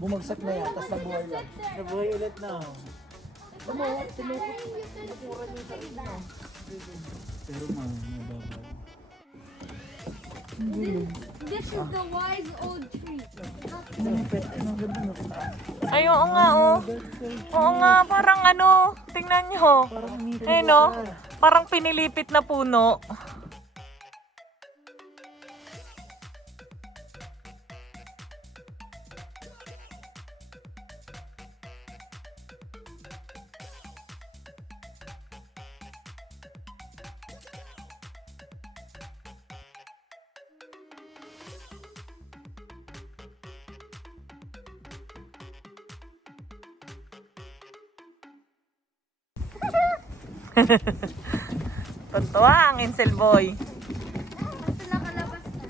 Bumagsak na yan, tapos nabuhay lang. Nabuhay ulit na. Tinukura niya yung sarili mo. Pero mababaw. This is the wise old tree. Ay, oo nga, oh. Oo nga, parang ano, tingnan nyo. Ayun, no? Parang pinilipit na puno. Tontuwa ang Insel Boy. Ito nakalabas na.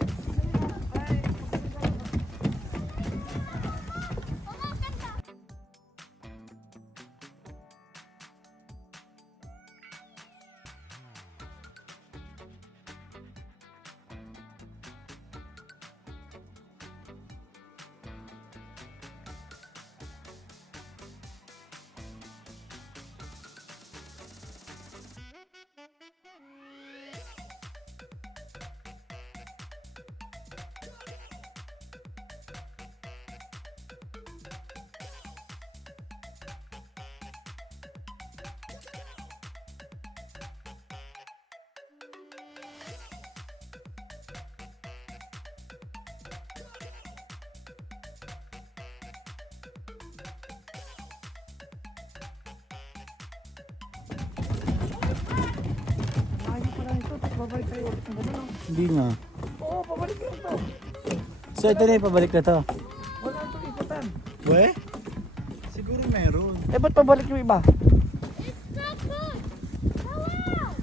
Babalik tayo ulit ng gano'n. Hindi nga. Oo, pabalik lang to. So ito na yung pabalik na to. Wala itong ikutan. We? Siguro meron. Eh, ba't pabalik yung iba? It's so good. Hello.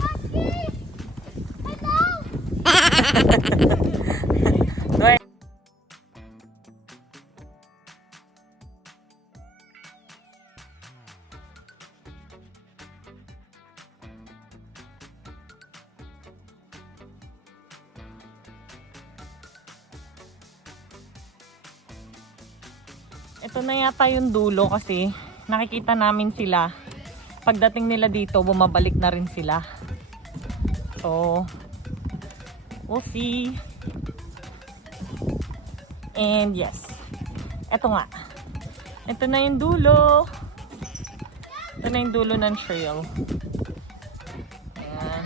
Lucky. Hello. Ito na yata yung dulo kasi nakikita namin sila. Pagdating nila dito, bumabalik na rin sila. So, we'll see. And yes, ito nga. Ito na yung dulo. Ito na yung dulo ng trail. Ayan.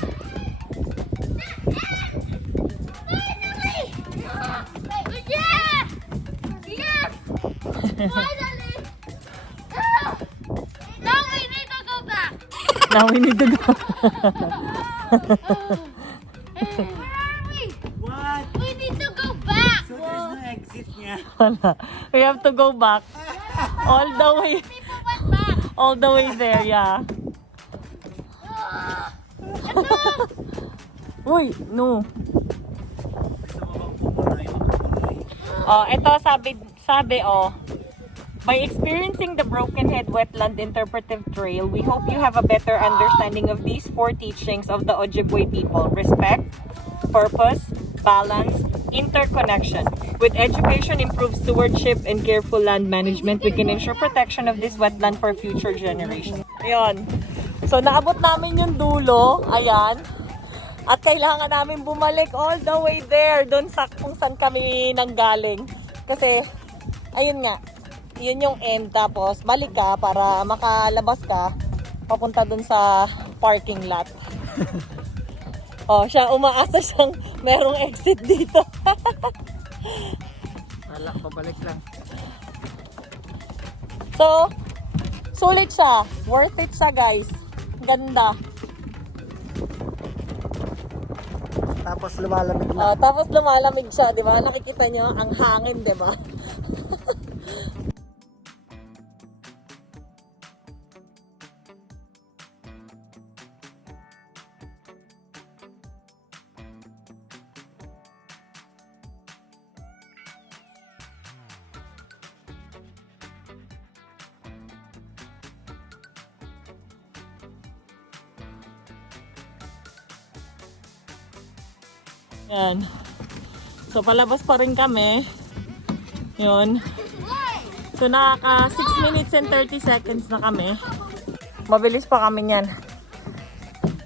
Yeah. Yes. Finally. Now we need to go back. Now we need to go. Where are we? What? We need to go back. So there's no exit niya. Wala. We have to go back. All the way. People went back. All the way there, yeah. Uy, no. Oh, ito sabi oh. By experiencing the Brokenhead Wetland Interpretive Trail, we hope you have a better understanding of these 4 teachings of the Ojibwe people: respect, purpose, balance, interconnection. With education, improved stewardship, and careful land management, we can ensure protection of this wetland for future generations. Ayan. So, naabot namin yung dulo. Ayan. At kailangan namin bumalik all the way there, doon sa kung saan kami nanggaling. Kasi, ayun nga, yun yung end. Tapos, balik ka para makalabas ka, papunta doon sa parking lot. Oh, siya, umaasa siyang merong exit dito. Wala, pabalik lang. So, sulit siya. Worth it siya, guys. Ganda. Tapos lumalamig na. Tapos lumalamig siya, di ba? Nakikita nyo ang hangin, di ba? Yan. So, palabas pa rin kami. Yun. So, nakaka 6 minutes and 30 seconds na kami. Mabilis pa kami yan.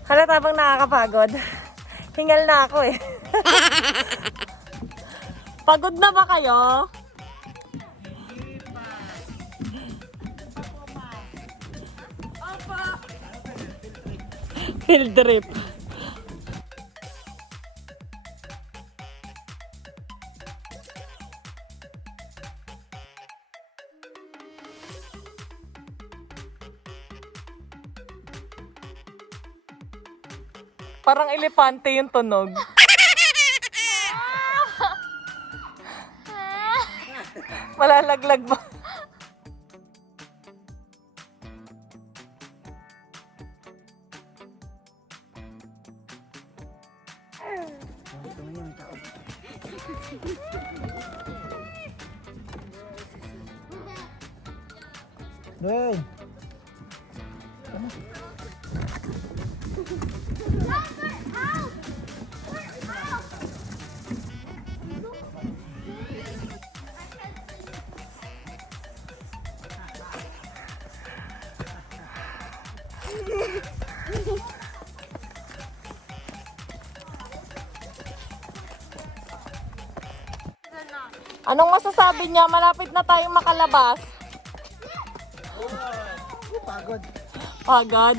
Halata bang nakakapagod? Hingal na ako eh. Pagod na ba kayo? Field trip. Parang elepante yung tunog. Malalaglag ba? Hey! Anong masasabi niya? Malapit na tayong makalabas. Pagod. Pagod.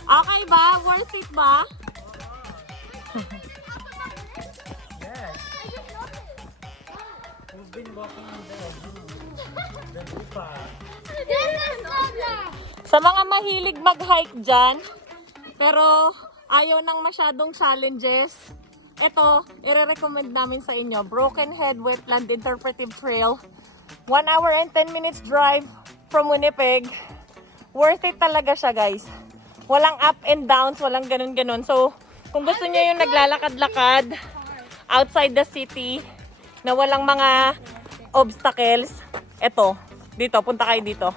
Okay ba? Worth it ba? Yes. We've been walking on the river. Sa mga mahilig mag-hike dyan, pero ayaw ng masyadong challenges, ito, i-recommend namin sa inyo, Brokenhead Wetland Interpretive Trail. 1 hour and 10 minutes drive from Winnipeg. Worth it talaga siya, guys. Walang up and downs, walang ganun-ganun. So, kung gusto niyo yung naglalakad-lakad outside the city na walang mga obstacles, ito, dito, punta kayo dito.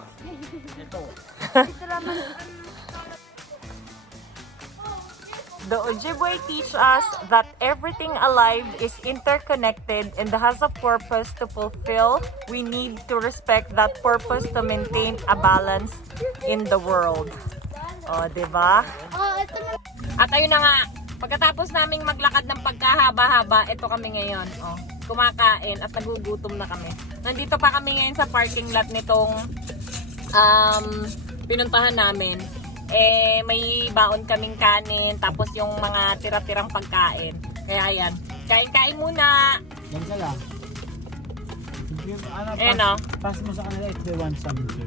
The Ojibwe teach us that everything alive is interconnected and has a purpose to fulfill. We need to respect that purpose to maintain a balance in the world. O, diba? At ayun na nga, pagkatapos naming maglakad ng pagkahaba-haba, ito kami ngayon. O, kumakain at nagugutom na kami. Nandito pa kami ngayon sa parking lot nitong pinuntahan namin. Eh, may baon kaming kanin, tapos yung mga tira-tirang pagkain. Kaya ayan, kain-kain muna. Yan ka lang. Ayan o. Pass mo sa kanila if they want something.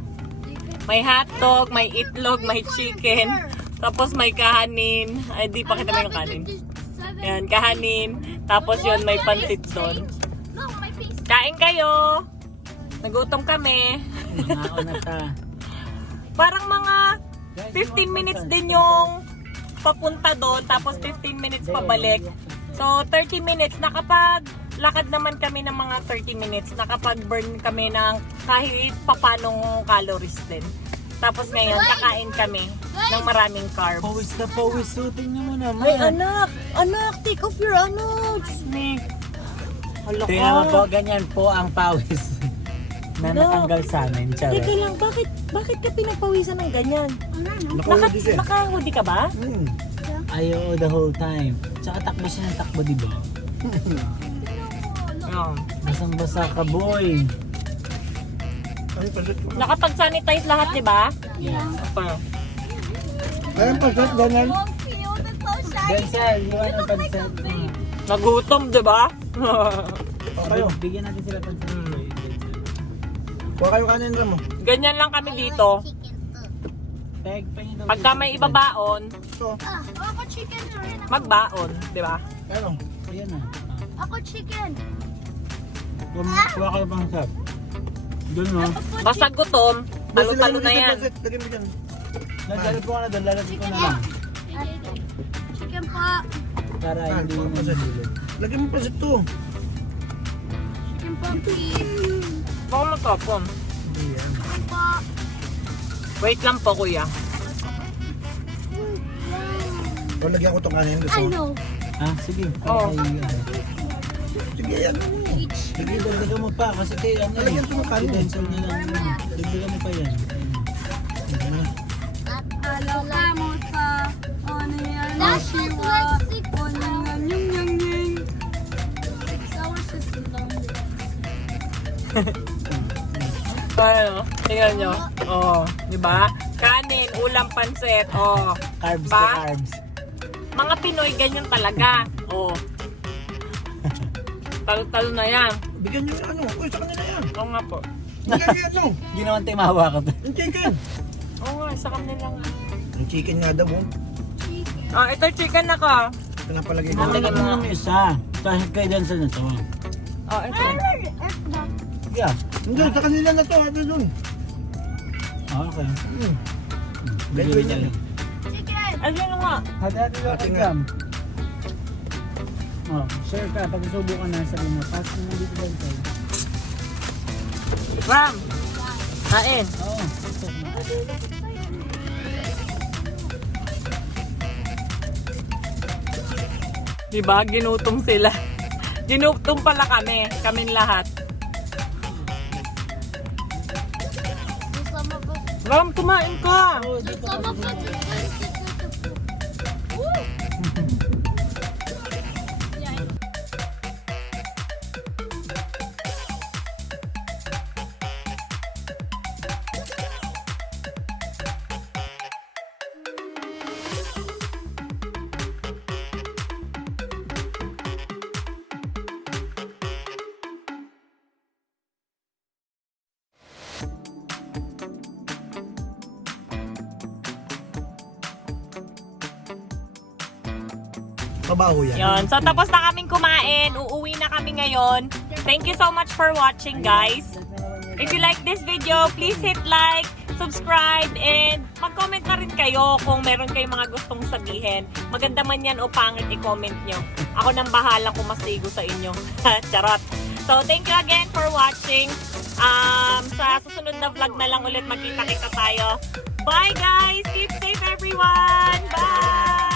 May hotdog, may itlog, may chicken. Tapos may kahanin. Ay, di pa kita may kanin. Ayan, kahanin. Tapos yun, may pansit doon. Kain kayo. Nagutom kami. Nangaon na ta. Parang mga 15 minutes din yung papunta doon, tapos 15 minutes pabalik. So, 30 minutes. Nakapaglakad naman kami ng mga 30 minutes. Nakapag-burn kami ng kahit papanong calories din. Tapos ngayon, kakain kami ng maraming carbs. Pawis na pawis. Suting mo naman. Ay, anak! Anak! Take off your snake! Hala ka! Tingnan mo po, ganyan po ang pawis na natanggal sa amin. Charot. Teka lang, bakit ka pinagpawisan ng ganyan? Naka-hoodie ka ba? Ayaw the whole time. Tsaka takbo siya ng takbo, di ba? Basang-basa ka, boy. Nakapag-sanitize lahat, di ba? Yeah. Ayun pa, shot, ganyan. Denzel, you want a pancit? Nagutom, di ba? Bigyan natin sila pancit. Kuha kayo kanin mo. Ganyan lang kami dito. Pagka may ibabaon, Ako chicken rin. magbaon, di ba? Ano? Ayan na. Ako chicken. Kuha kayo pancit. Doon no? Basta gutom, talo-talo na yan. Lagyan mo dyan. Nagdala po ka na doon, lalagyan ko na lang. Chicken po. Para hindi mo nabulog. Lagyan mo pa sa ito. Chicken po, please. Baka matapon. Ayan. Chicken po. Wait lang po, kuya. O, lagyan ko itong kanin. Gusto I mo? know. Ha? Sige. Oh. Sige, ano mo. Sige, dagdagan mo pa kasi kayo ano Talagyan ko ng kanin. Dental na lang. Dagdagan mo pa yan. Alala mo sa ano yan? That's like 6 hours. 6 hours is long. Ano? Tingnan nyo. Oh, di ba? Kanin, ulam, pansit. Oh. Carbs to Ba? carbs. Mga Pinoy, ganyan talaga. Oh. Talo-talo na yan. Bigyan nyo yung ano. Uy, sa kanila yan. Oo nga po. Bigyan nyo ano. Ginawan tayo mahawa ka to. Yung chicken. Oo nga, sa kanila nga. Yung chicken nga daw. Oh. Oh, ito chicken na ko. Pinapalagay ko. Dagdagan mo ng isa. Kahit kay Denzel na to. Oh, ito. Yeah. Hindi, sa kanila na to. Ano dun? Okay. Gagawin niya. Chicken! Ayun nga. Hati-hati lang Hati ang nga. gam. Oh, share ka. Pag subo ka na, sabi mo, pass mo dito lang tayo. Ram. Kain. Oo. Diba? Ginutom sila. Ginutom pala kami. Kaming lahat. Ram, kumain ka. Mabaho yan. Yun. So, tapos na kaming kumain. Uuwi na kami ngayon. Thank you so much for watching, guys. If you like this video, please hit like, subscribe, and mag-comment na rin kayo kung meron kayong mga gustong sabihin. Maganda man yan o pangit, i-comment nyo. Ako nang bahala kung masigo sa inyo. Charot. So, thank you again for watching. Sa susunod na vlog na lang ulit magkita-kita tayo. Bye, guys! Keep safe, everyone! Bye!